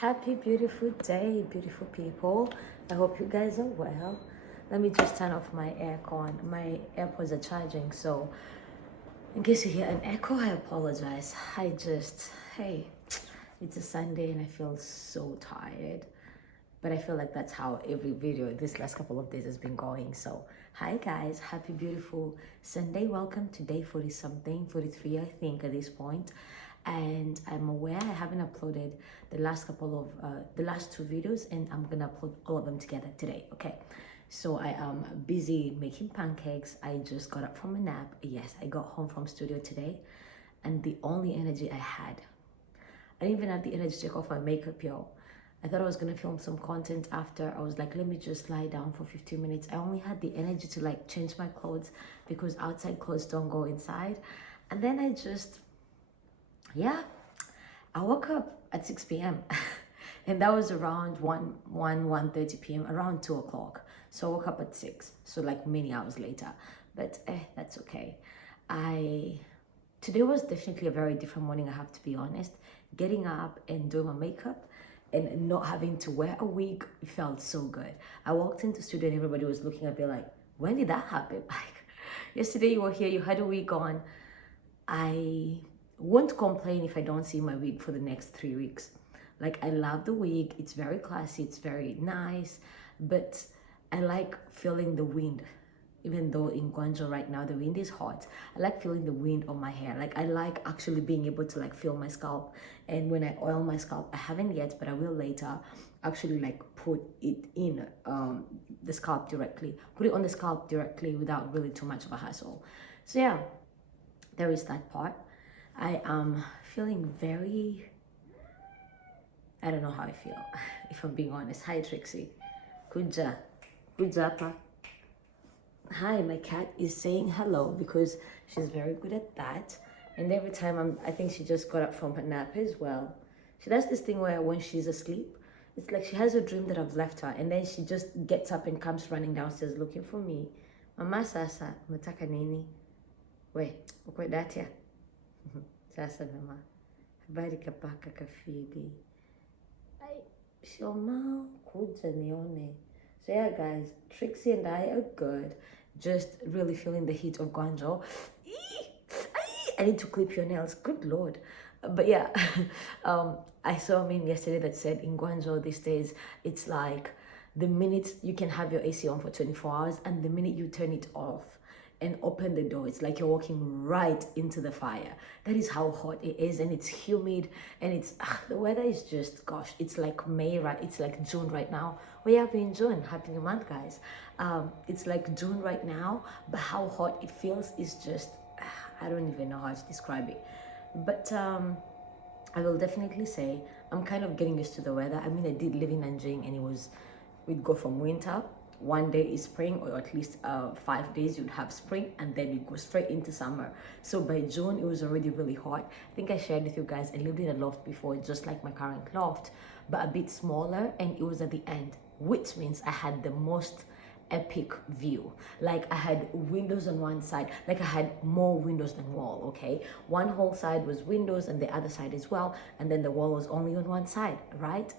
Happy beautiful day, beautiful people. I hope you guys are well. Let me just turn off my aircon. My AirPods are charging, so in case you hear an echo, I apologize. Hey, it's a Sunday and I feel so tired. But I feel like that's how every video this last couple of days has been going. So, hi guys, happy beautiful Sunday. Welcome to day 40 something, 43, I think, at this point. And I'm aware I haven't uploaded the last two videos, and I'm gonna upload all of them together today. Okay, so I am busy making pancakes. I just got up from a nap. Yes, I got home from studio today, and the only energy I didn't even have the energy to take off my makeup, yo. I thought I was gonna film some content after. I was like, let me just lie down for 15 minutes. I only had the energy to like change my clothes because outside clothes don't go inside. And then yeah, I woke up at 6 p.m. and that was around 1:30 p.m., around 2 o'clock. So I woke up at 6, so like many hours later. But that's okay. Today was definitely a very different morning, I have to be honest. Getting up and doing my makeup and not having to wear a wig felt so good. I walked into studio and everybody was looking at me like, when did that happen? Like, yesterday you were here, you had a wig on. I won't complain if I don't see my wig for the next 3 weeks. Like, I love the wig, it's very classy, it's very nice, but I like feeling the wind. Even though in Guangzhou right now the wind is hot, I like feeling the wind on my hair. Like, I like actually being able to like feel my scalp. And when I oil my scalp, I haven't yet, but I will later, actually like put it in the scalp directly, put it on the scalp directly without really too much of a hassle. So yeah, there is that part. I am feeling I don't know how I feel, if I'm being honest. Hi Trixie. Kuja. Kujapa. Hi, my cat is saying hello because she's very good at that. And every time I think she just got up from her nap as well. She does this thing where when she's asleep, it's like she has a dream that I've left her, and then she just gets up and comes running downstairs looking for me. Mama sasa, mataka nini? We, ukwe datia. Sasa mama. Habari kapaka kafidi. Ay, Shoma kuja nione. So yeah, guys, Trixie and I are good. Just really feeling the heat of Guangzhou. I need to clip your nails. Good Lord. But yeah, I saw a meme yesterday that said in Guangzhou these days, it's like the minute you can have your AC on for 24 hours and the minute you turn it off and open the door, it's like you're walking right into the fire. That is how hot it is, and it's humid, and the weather is just, gosh, it's like May, right? It's like June right now. We have in June. Happy New Month, guys. It's like June right now, but how hot it feels is just, I don't even know how to describe it. But I will definitely say I'm kind of getting used to the weather. I mean, I did live in Nanjing, and we'd go from winter, one day is spring, or at least 5 days you'd have spring, and then you go straight into summer. So by June it was already really hot. I think I shared with you guys, I lived in a loft before, just like my current loft, but a bit smaller, and it was at the end, which means I had the most epic view. Like, I had windows on one side, like I had more windows than wall. Okay, one whole side was windows and the other side as well, and then the wall was only on one side, right?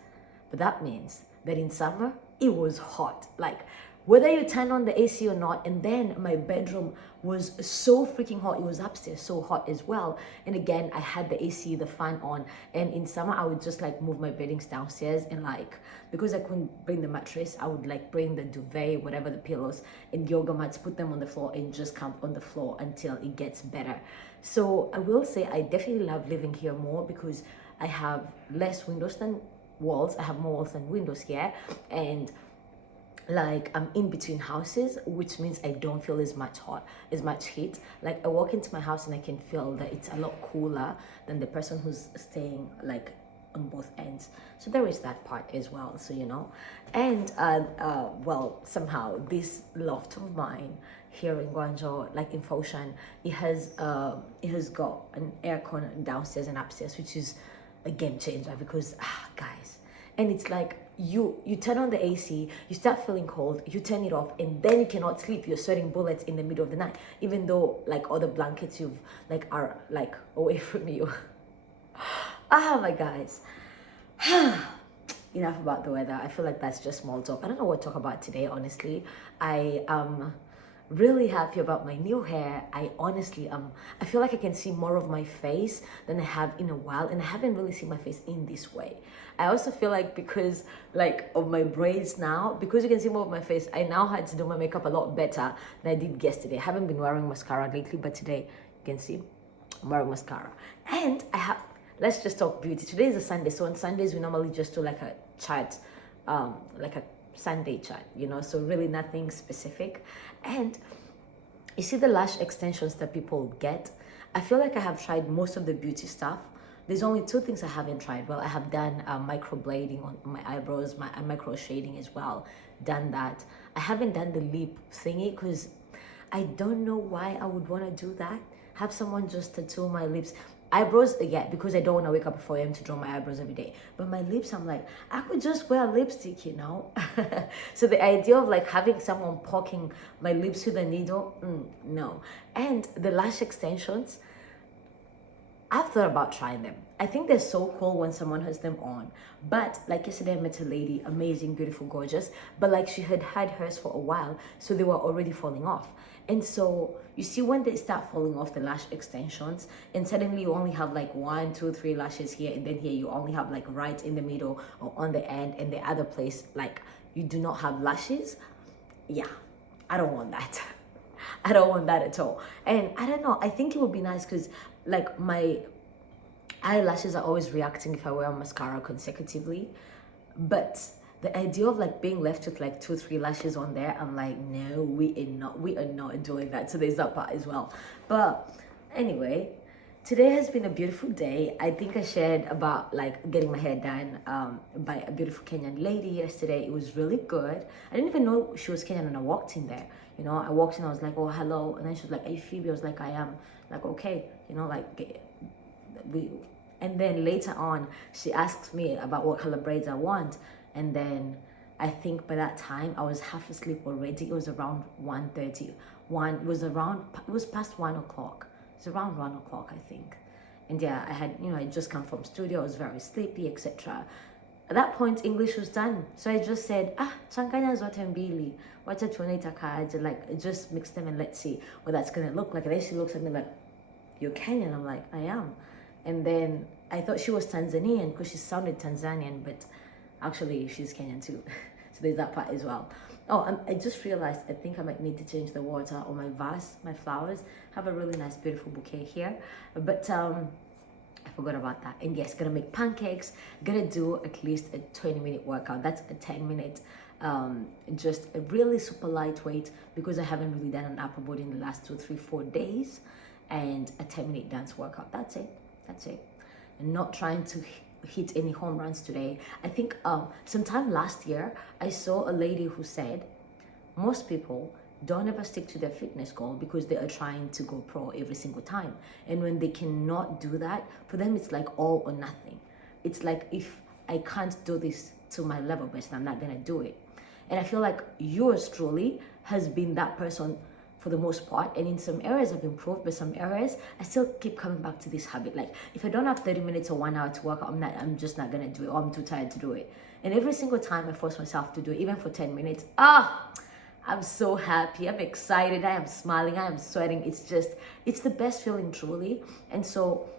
But that means that in summer it was hot, like whether you turn on the AC or not. And then my bedroom was so freaking hot. It was upstairs, so hot as well. And again, I had the AC, the fan on. And in summer, I would just like move my beddings downstairs, and like, because I couldn't bring the mattress, I would like bring the duvet, whatever, the pillows and yoga mats, put them on the floor and just camp on the floor until it gets better. So I will say I definitely love living here more because I have less windows than walls. I have more walls than windows here, and like, I'm in between houses, which means I don't feel as much heat. Like, I walk into my house and I can feel that it's a lot cooler than the person who's staying like on both ends. So there is that part as well, so you know. And well, somehow this loft of mine here in Guangzhou, like in Foshan, it has got an aircon downstairs and upstairs, which is a game changer because guys, and it's like you turn on the AC, you start feeling cold, you turn it off, and then you cannot sleep. You're sweating bullets in the middle of the night, even though like all the blankets you've like are like away from you. My guys. enough about the weather. I feel like that's just small talk. I don't know what to talk about today, honestly. I am really happy about my new hair. I honestly I feel like I can see more of my face than I have in a while, and I haven't really seen my face in this way. I also feel like because like of my braids now, because you can see more of my face, I now had to do my makeup a lot better than I did yesterday. I haven't been wearing mascara lately, but today you can see I'm wearing mascara. And I have, let's just talk beauty. Today is a Sunday, so on Sundays we normally just do like a chat, like a Sunday chat, you know, so really nothing specific. And you see the lash extensions that people get, I feel like I have tried most of the beauty stuff. There's only two things I haven't tried. Well, I have done microblading on my eyebrows, my micro shading as well, done that. I haven't done the lip thingy because I don't know why I would want to do that. Have someone just tattoo my lips. Eyebrows, yeah, because I don't want to wake up at 4 a.m. to draw my eyebrows every day. But my lips, I'm like, I could just wear lipstick, you know? So the idea of like having someone poking my lips with a needle, no. And the lash extensions, I've thought about trying them. I think they're so cool when someone has them on. But like yesterday, I met a lady, amazing, beautiful, gorgeous. But like she had had hers for a while, so they were already falling off. And so you see when they start falling off the lash extensions, and suddenly you only have like 1, 2, 3 lashes here, and then here you only have like right in the middle or on the end, and the other place like you do not have lashes. Yeah, I don't want that. I don't want that at all. And I don't know, I think it would be nice because like my eyelashes are always reacting if I wear mascara consecutively. But the idea of like being left with like 2, 3 lashes on there, I'm like, no, we are not doing that. So there's that part as well. But anyway, today has been a beautiful day. I think I shared about like getting my hair done by a beautiful Kenyan lady yesterday. It was really good. I didn't even know she was Kenyan, and I walked in there. You know, I walked in, I was like, oh, hello. And then she was like, hey, Phoebe. I was like, I am. Like, okay, you know, like we. And then later on, she asks me about what color braids I want. And then I think by that time I was half asleep already. It was around 1:30. It was past 1 o'clock. It's around 1 o'clock, I think. And yeah, I had, I just come from studio. I was very sleepy, etc. At that point, English was done. So I just said, changanya zote mbili. Wacha tuone itakaje. Like, just mix them and let's see what that's going to look like. And then she looks at me like, you're Kenyan? I'm like, I am. And then I thought she was Tanzanian because she sounded Tanzanian, but actually she's Kenyan too. So there's that part as well. Oh, I just realized I think I might need to change the water on my vase, my flowers. Have a really nice, beautiful bouquet here. But I forgot about that. And yes, gonna make pancakes. Gonna do at least a 20-minute workout. That's a 10-minute, just a really super lightweight because I haven't really done an upper body in the last 2, 3, 4 days. And a 10-minute dance workout. That's it. That's it. And not trying to hit any home runs today. I think sometime last year, I saw a lady who said, most people don't ever stick to their fitness goal because they are trying to go pro every single time. And when they cannot do that, for them, it's like all or nothing. It's like, if I can't do this to my level best, I'm not gonna do it. And I feel like yours truly has been that person for the most part, and in some areas I've improved, but some areas I still keep coming back to this habit. Like, if I don't have 30 minutes or 1 hour to work out, I'm just not gonna do it, or I'm too tired to do it. And every single time I force myself to do it, even for 10 minutes, I'm so happy, I'm excited, I am smiling, I am sweating. It's the best feeling, truly. And so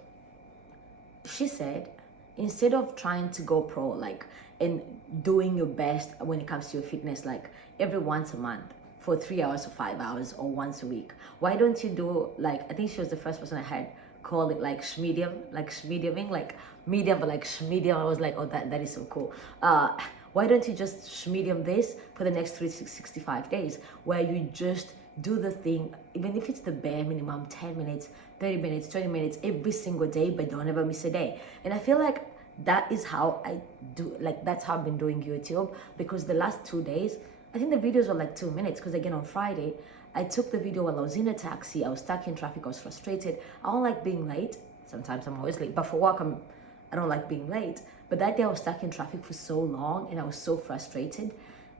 she said, instead of trying to go pro, like, and doing your best when it comes to your fitness, like every once a month, for 3 hours or 5 hours or once a week, why don't you do, like, I think she was the first person I had call it like schmedium, like schmediuming, like medium, but like schmedium. I was like, oh, that is so cool. Why don't you just schmedium this for the next 365 days, where you just do the thing, even if it's the bare minimum, 10 minutes, 30 minutes, 20 minutes every single day, but don't ever miss a day. And I feel like that is how I do, like, that's how I've been doing YouTube, because the last 2 days, I think the videos were like 2 minutes, because again on Friday, I took the video while I was in a taxi. I was stuck in traffic. I was frustrated. I don't like being late. Sometimes I'm always late, but for work, I don't like being late. But that day I was stuck in traffic for so long, and I was so frustrated.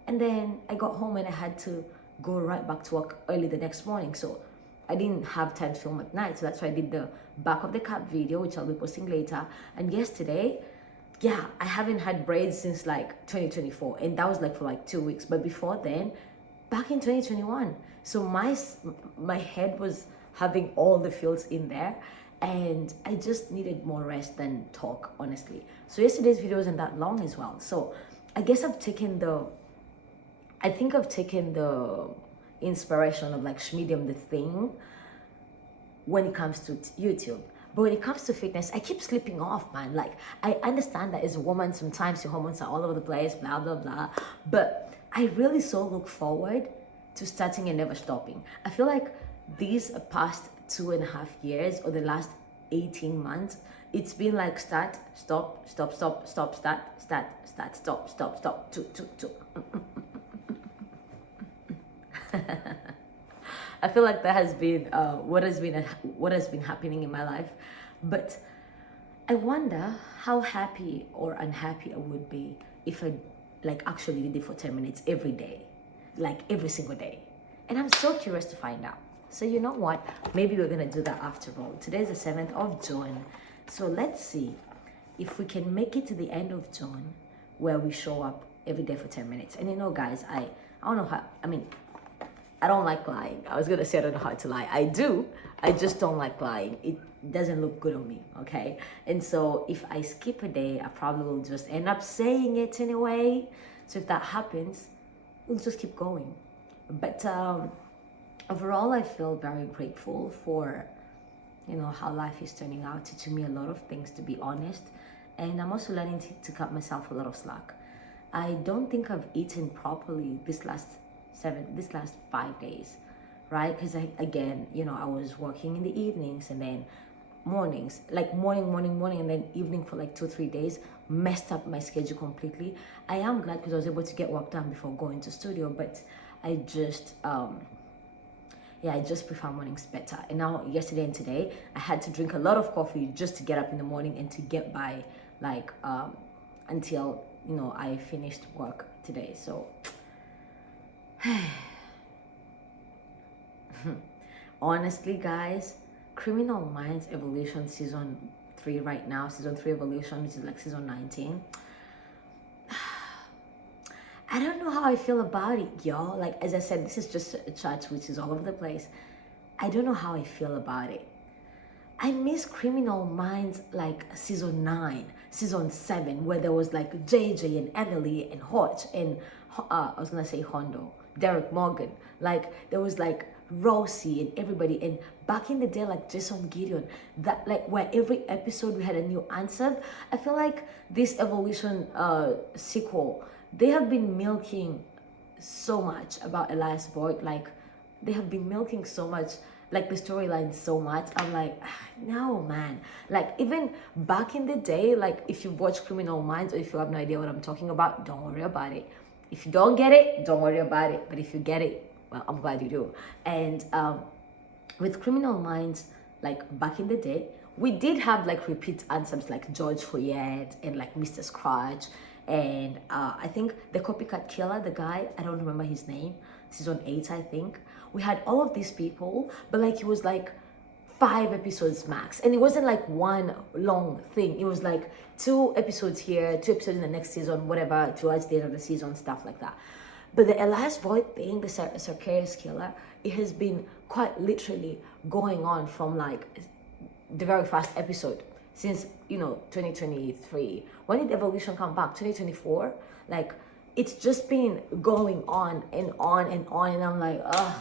And then I got home and I had to go right back to work early the next morning. So I didn't have time to film at night. So that's why I did the back of the cab video, which I'll be posting later. And yesterday, yeah, I haven't had braids since like 2024, and that was like for like 2 weeks. But before then, back in 2021, so my head was having all the feels in there, and I just needed more rest than talk, honestly. So yesterday's video wasn't that long as well. So I guess I think I've taken the inspiration of like Schmedium the thing when it comes to YouTube. But when it comes to fitness, I keep slipping off, man. Like, I understand that as a woman, sometimes your hormones are all over the place, blah, blah, blah. But I really so look forward to starting and never stopping. I feel like these past 2.5 years or the last 18 months, it's been like start, stop, stop, stop, stop, start, start, start, stop, stop, stop, two. I feel like that has been what has been happening in my life, but I wonder how happy or unhappy I would be if I like actually did it for 10 minutes every day, like every single day. And I'm so curious to find out. So you know what? Maybe we're gonna do that after all. Today's the 7th of June, so let's see if we can make it to the end of June where we show up every day for 10 minutes. And you know, guys, I don't know how. I mean, I don't like lying. I was gonna say I don't know how to lie. I do. I just don't like lying. It doesn't look good on me, okay? And so if I skip a day, I probably will just end up saying it anyway. So if that happens, we'll just keep going. But overall, I feel very grateful for, you know, how life is turning out. Teaching me a lot of things, to be honest. And I'm also learning to cut myself a lot of slack. I don't think I've eaten properly this last 5 days, right? Because again, you know, I was working in the evenings and then mornings, like morning, and then evening for like 2-3 days, messed up my schedule completely. I am glad because I was able to get work done before going to studio, but I just I just prefer mornings better. And now yesterday and today, I had to drink a lot of coffee just to get up in the morning and to get by like until, you know, I finished work today. So honestly, guys, Criminal Minds Evolution season 3 right now, season 3 Evolution, which is like season 19. I don't know how I feel about it, y'all. Like, as I said, this is just a chat which is all over the place. I don't know how I feel about it. I miss Criminal Minds like season 9, season 7, where there was like JJ and Emily and Hotch and I was gonna say Hondo, Derek Morgan. Like there was like Rosie and everybody. And back in the day, like Jason Gideon, that like where every episode we had a new answer. I feel like this Evolution sequel, they have been milking so much about Elias Voigt. Like they have been milking so much, like the storyline so much. I'm like, no, man. Like even back in the day, like if you watch Criminal Minds or if you have no idea what I'm talking about, don't worry about it. If you don't get it, don't worry about it. But if you get it, well, I'm glad you do. And with Criminal Minds, like back in the day, we did have like repeat anthems like George Foyette and like Mr. Scratch. And I think the copycat killer, the guy, I don't remember his name, season 8, I think. We had all of these people, but like it was like 5 episodes max. And it wasn't like one long thing. It was like 2 episodes here, 2 episodes in the next season, whatever, towards the end of the season, stuff like that. But the Elias Voigt thing, the Sarkarius killer, it has been quite literally going on from like the very first episode since, you know, 2023. When did Evolution come back? 2024? Like, it's just been going on and on and on. And I'm like, ugh.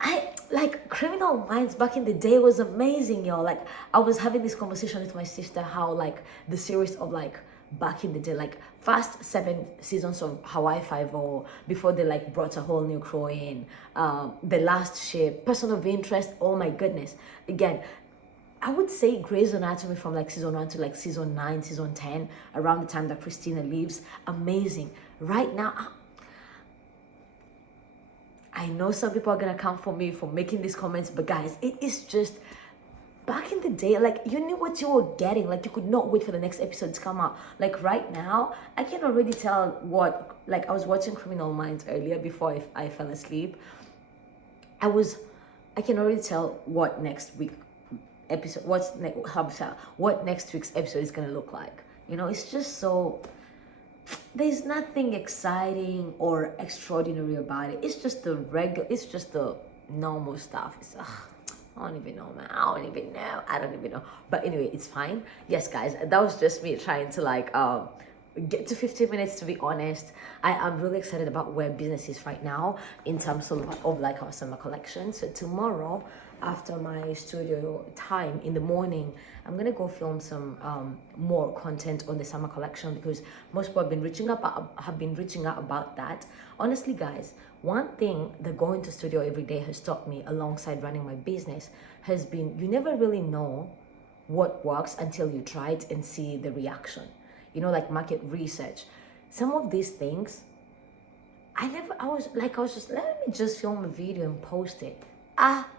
I like Criminal Minds back in the day was amazing, y'all. Like I was having this conversation with my sister how like the series of like back in the day, like first 7 seasons of Hawaii Five-O before they like brought a whole new crew in, The Last Ship, Person of Interest. Oh my goodness. Again, I would say Grey's Anatomy from like season 1 to like season 9, season 10, around the time that Christina leaves. Amazing. Right now, I know some people are gonna come for me for making these comments, but guys, it is just back in the day, like you knew what you were getting. Like you could not wait for the next episode to come out. Like right now, I can already tell what, like I was watching Criminal Minds earlier before I fell asleep. I can already tell what next week episode, what next week's episode is gonna look like. You know, it's just so, there's nothing exciting or extraordinary about it. It's just the regular, it's just the normal stuff. It's, I don't even know, man. I don't even know. I don't even know. But anyway, it's fine. Yes, guys, that was just me trying to like get to 15 minutes. To be honest, I am really excited about where business is right now in terms of like our summer collection. So tomorrow, after my studio time in the morning, I'm gonna go film some more content on the summer collection, because most people have been reaching out about that. Honestly, guys, one thing that going to studio every day has taught me, alongside running my business, has been you never really know what works until you try it and see the reaction. You know, like market research. Some of these things, I was just, let me just film a video and post it.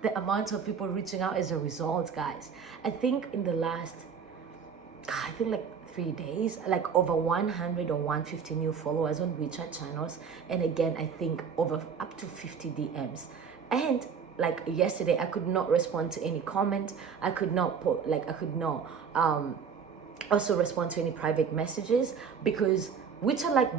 The amount of people reaching out as a result, guys. I think in the last, I think like 3 days, like over 100 or 150 new followers on WeChat channels. And again, I think over up to 50 DMs. And like yesterday, I could not respond to any comment. I could not put, like, I could not also respond to any private messages, because which are like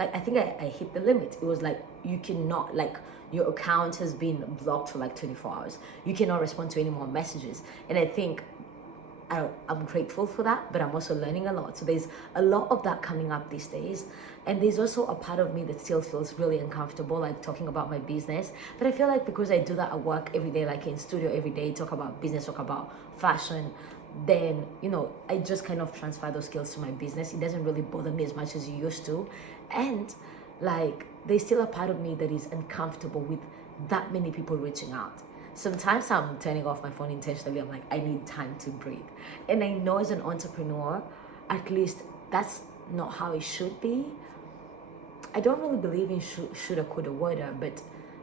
I think I hit the limit. It was like, you cannot, like, your account has been blocked for like 24 hours. You cannot respond to any more messages. And I think I'm grateful for that, but I'm also learning a lot. So there's a lot of that coming up these days. And there's also a part of me that still feels really uncomfortable, like talking about my business. But I feel like because I do that at work every day, like in studio every day, talk about business, talk about fashion, then, you know, I just kind of transfer those skills to my business. It doesn't really bother me as much as it used to. And like, there's still a part of me that is uncomfortable with that many people reaching out. Sometimes I'm turning off my phone intentionally. I'm like, I need time to breathe. And I know as an entrepreneur, at least that's not how it should be. I don't really believe in shoulda, coulda, woulda, but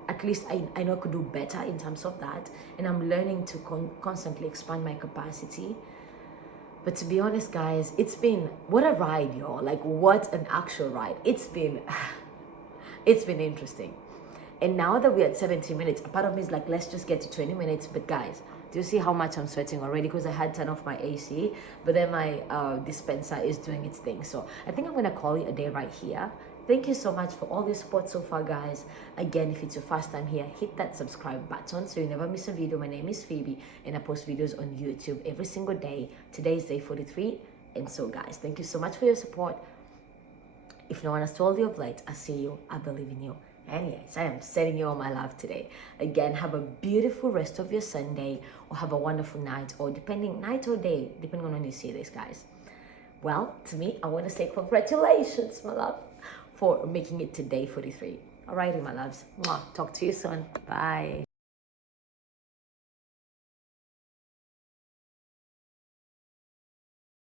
at least I know I could do better in terms of that. And I'm learning to constantly expand my capacity. But to be honest, guys, it's been, what a ride, y'all. Like, what an actual ride. It's been interesting. And now that we're at 17 minutes, a part of me is like, let's just get to 20 minutes. But guys, do you see how much I'm sweating already? Because I had turned off my AC, but then my dispenser is doing its thing. So I think I'm going to call it a day right here. Thank you so much for all the support so far, guys. Again, if it's your first time here, hit that subscribe button so you never miss a video. My name is Phoebe, and I post videos on YouTube every single day. Today is day 43. And so, guys, thank you so much for your support. If no one has told you of late, I see you, I believe in you. And yes, I am sending you all my love today. Again, have a beautiful rest of your Sunday, or have a wonderful night, or night or day, depending on when you see this, guys. Well, to me, I want to say congratulations, my love, for making it to day 43. Alrighty, my loves. Mwah. Talk to you soon. Bye.